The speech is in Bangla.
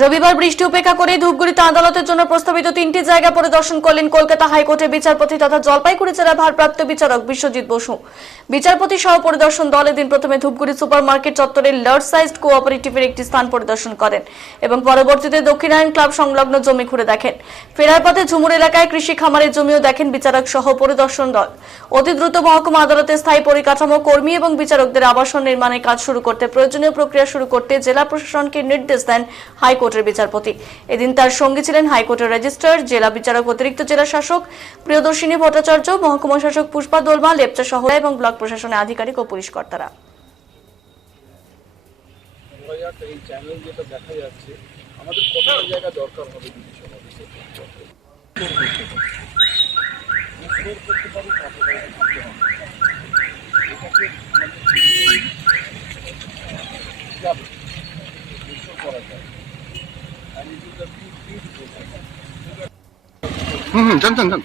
রবিবার বৃষ্টি উপেক্ষা করে ধূপগুড়িতে আদালতের জন্য প্রস্তাবিত 3টি জায়গা পরিদর্শন করলেন কলকাতা হাইকোর্টের বিচারপতি তথা জলপাইগুড়ি জেলার ভারপ্রাপ্ত বিচারক বিশ্বজিৎ বসু। বিচারপতি সহ পরিদর্শন দল এদিন প্রথমে ধূপগুড়ি সুপার মার্কেট চত্বরের লার্জ সাইজড কোঅপারেটিভের একটি স্থান পরিদর্শন করেন এবং পরবর্তীতে দক্ষিণায়ন ক্লাব সংলগ্ন জমি ঘুরে দেখেন। ফেরার পথে ঝুমুর এলাকায় কৃষি খামারের জমিও দেখেন বিচারক সহ পরিদর্শন দল। অতি দ্রুত মহকুমা আদালতের স্থায়ী পরিকাঠামো, কর্মী এবং বিচারকদের আবাসন নির্মাণের কাজ শুরু করতে প্রয়োজনীয় প্রক্রিয়া শুরু করতে জেলা প্রশাসনকে নির্দেশ দেন হাইকোর্টের বিচারপতি। এদিন তার সঙ্গে ছিলেন হাইকোর্টের রেজিস্ট্রার, জেলা বিচারক, অতিরিক্ত জেলা শাসক প্রিয়দর্শিনী ভট্টাচার্য, মহকুমা শাসক পুষ্পা দোলমা, লেপচা সহ এবং ব্লক প্রশাসনের আধিকারিক ও পুলিশ কর্তারা। এই চ্যানেল যেটা দেখা যাচ্ছে, আমাদের কতটা জায়গা দরকার হবে জান